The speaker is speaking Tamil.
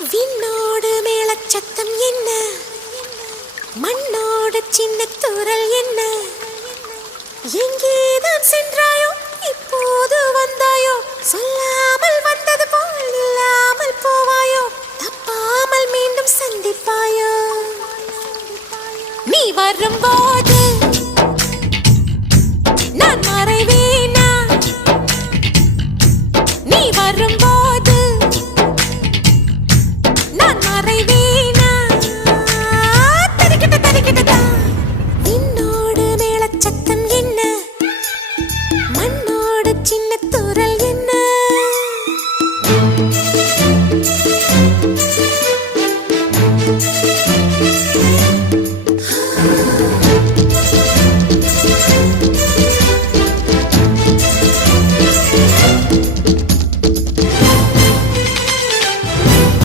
விண்ணோடு மேளச்சத்தம் என்ன, மண்ணோடு சின்ன தூரல் என்ன, எங்கேதான் சென்றாயோ இப்போது வந்தாயோ, சொல்லாமல் வந்தது போல் இல்லாமல் போவாயோ, தப்பாமல் மீண்டும் சந்திப்பாயோ, நீ வரும்போ